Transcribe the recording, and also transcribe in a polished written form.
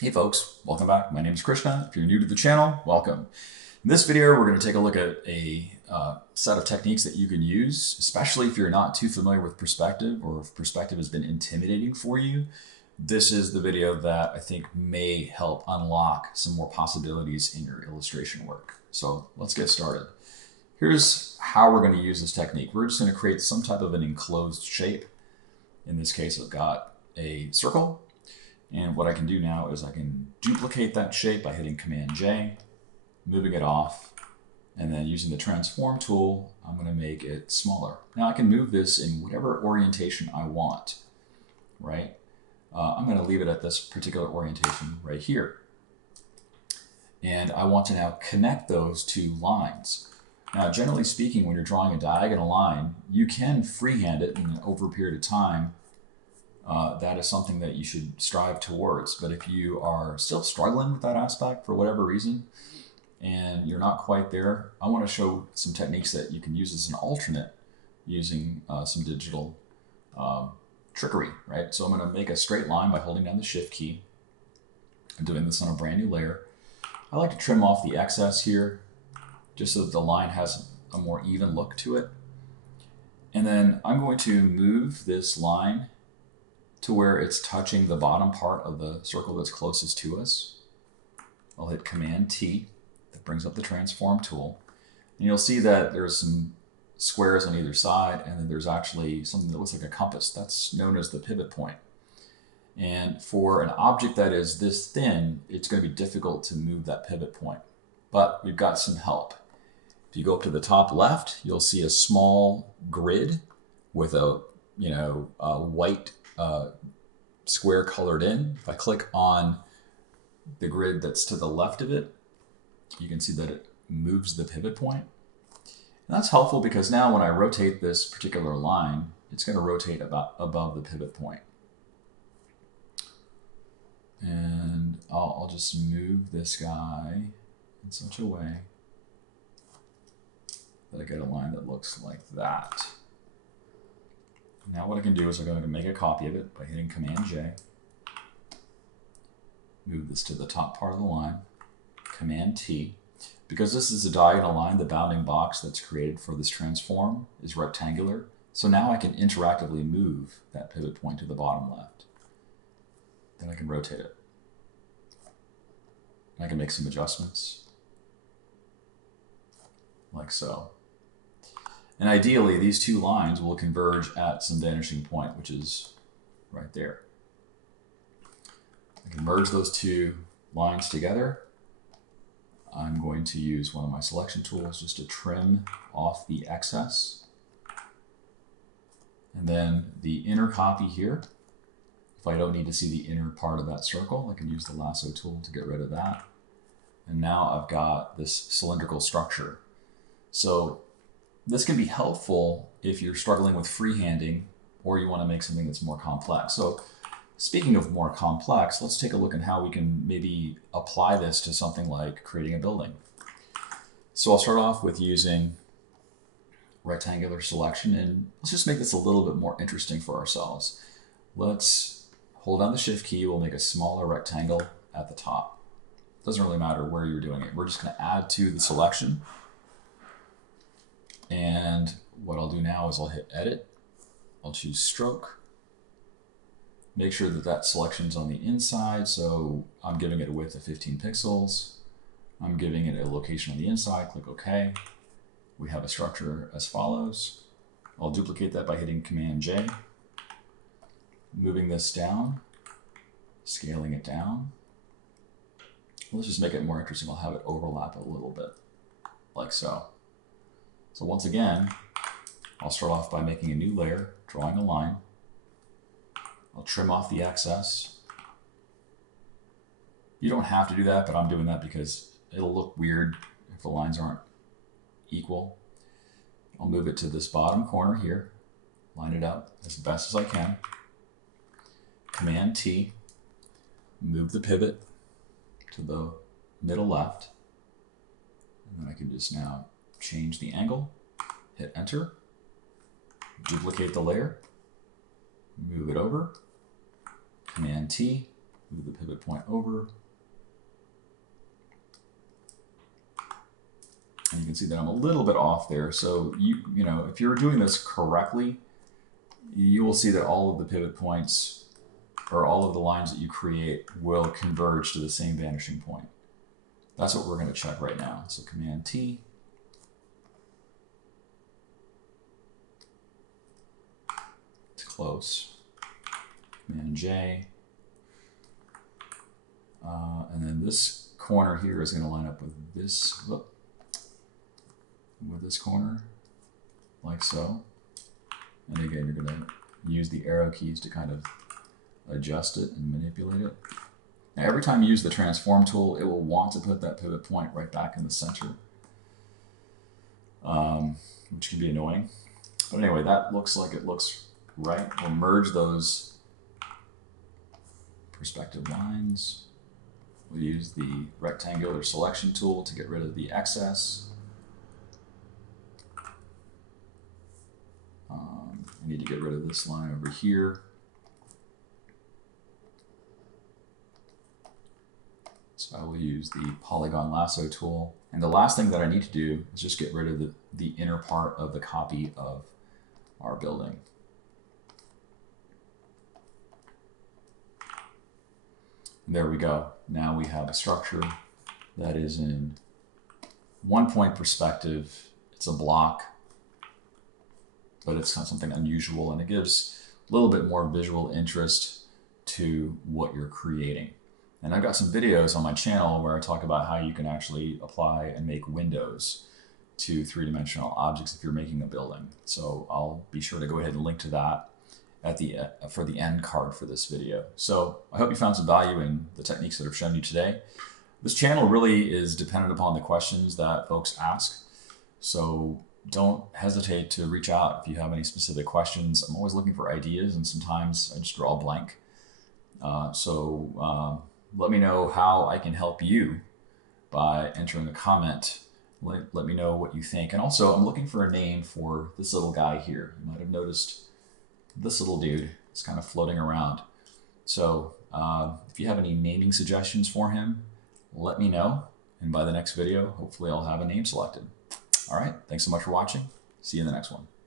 Hey folks, welcome back. My name is Krishna. If you're new to the channel, welcome. In this video, we're going to take a look at a set of techniques that you can use, especially if you're not too familiar with perspective or if perspective has been intimidating for you. This is the video that I think may help unlock some more possibilities in your illustration work. So let's get started. Here's how we're going to use this technique. We're just going to create some type of an enclosed shape. In this case, I've got a circle. And what I can do now is I can duplicate that shape by hitting Command J, moving it off, and then using the transform tool, I'm going to make it smaller. Now I can move this in whatever orientation I want, right? I'm going to leave it at this particular orientation right here. And I want to now connect those two lines. Now, generally speaking, when you're drawing a diagonal line, you can freehand it, and over a period of time, that is something that you should strive towards. But if you are still struggling with that aspect for whatever reason, and you're not quite there, I want to show some techniques that you can use as an alternate using some digital trickery, right? So I'm going to make a straight line by holding down the Shift key. I'm doing this on a brand new layer. I like to trim off the excess here, just so that the line has a more even look to it. And then I'm going to move this line to where it's touching the bottom part of the circle that's closest to us. I'll hit Command T, that brings up the transform tool. And you'll see that there's some squares on either side, and then there's actually something that looks like a compass. That's known as the pivot point. And for an object that is this thin, it's going to be difficult to move that pivot point. But we've got some help. If you go up to the top left, you'll see a small grid with a white square colored in. If I click on the grid that's to the left of it, you can see that it moves the pivot point. And that's helpful because now when I rotate this particular line, it's going to rotate about above the pivot point. And I'll just move this guy in such a way that I get a line that looks like that. Now what I can do is I'm going to make a copy of it by hitting Command J. Move this to the top part of the line. Command T. Because this is a diagonal line, the bounding box that's created for this transform is rectangular. So now I can interactively move that pivot point to the bottom left. Then I can rotate it. I can make some adjustments, like so. And ideally, these two lines will converge at some vanishing point, which is right there. I can merge those two lines together. I'm going to use one of my selection tools just to trim off the excess. And then the inner copy here, if I don't need to see the inner part of that circle, I can use the lasso tool to get rid of that. And now I've got this cylindrical structure. So this can be helpful if you're struggling with freehanding or you want to make something that's more complex. So speaking of more complex, let's take a look at how we can maybe apply this to something like creating a building. So I'll start off with using rectangular selection, and let's just make this a little bit more interesting for ourselves. Let's hold down the Shift key. We'll make a smaller rectangle at the top. Doesn't really matter where you're doing it. We're just going to add to the selection. And what I'll do now is I'll hit Edit. I'll choose Stroke. Make sure that that selection's on the inside, so I'm giving it a width of 15 pixels. I'm giving it a location on the inside. Click OK. We have a structure as follows. I'll duplicate that by hitting Command J. Moving this down, scaling it down. Let's just make it more interesting. I'll have it overlap a little bit, like so. So once again, I'll start off by making a new layer, drawing a line. I'll trim off the excess. You don't have to do that, but I'm doing that because it'll look weird if the lines aren't equal. I'll move it to this bottom corner here, line it up as best as I can. Command T, move the pivot to the middle left. And then I can just now change the angle, hit Enter, duplicate the layer, move it over, Command T, move the pivot point over. And you can see that I'm a little bit off there. So you know, if you're doing this correctly, you will see that all of the pivot points or all of the lines that you create will converge to the same vanishing point. That's what we're going to check right now. So Command T. It's close. Command J. And then this corner here is going to line up with this, corner, like so. And again, you're going to use the arrow keys to kind of adjust it and manipulate it. Now, every time you use the transform tool, it will want to put that pivot point right back in the center, which can be annoying. But anyway, that looks like it looks right. We'll merge those perspective lines. We'll use the rectangular selection tool to get rid of the excess. I need to get rid of this line over here. So I will use the polygon lasso tool. And the last thing that I need to do is just get rid of the inner part of the copy of our building. And there we go. Now we have a structure that is in 1-point perspective. It's a block, but it's not something unusual, and it gives a little bit more visual interest to what you're creating. And I've got some videos on my channel where I talk about how you can actually apply and make windows to three-dimensional objects if you're making a building. So I'll be sure to go ahead and link to that at for the end card for this video. So I hope you found some value in the techniques that I've shown you today. This channel really is dependent upon the questions that folks ask. So don't hesitate to reach out if you have any specific questions. I'm always looking for ideas, and sometimes I just draw a blank. Let me know how I can help you by entering a comment. Let me know what you think. And also, I'm looking for a name for this little guy here. You might have noticed this little dude is kind of floating around. So if you have any naming suggestions for him, let me know. And by the next video, hopefully I'll have a name selected. All right, thanks so much for watching. See you in the next one.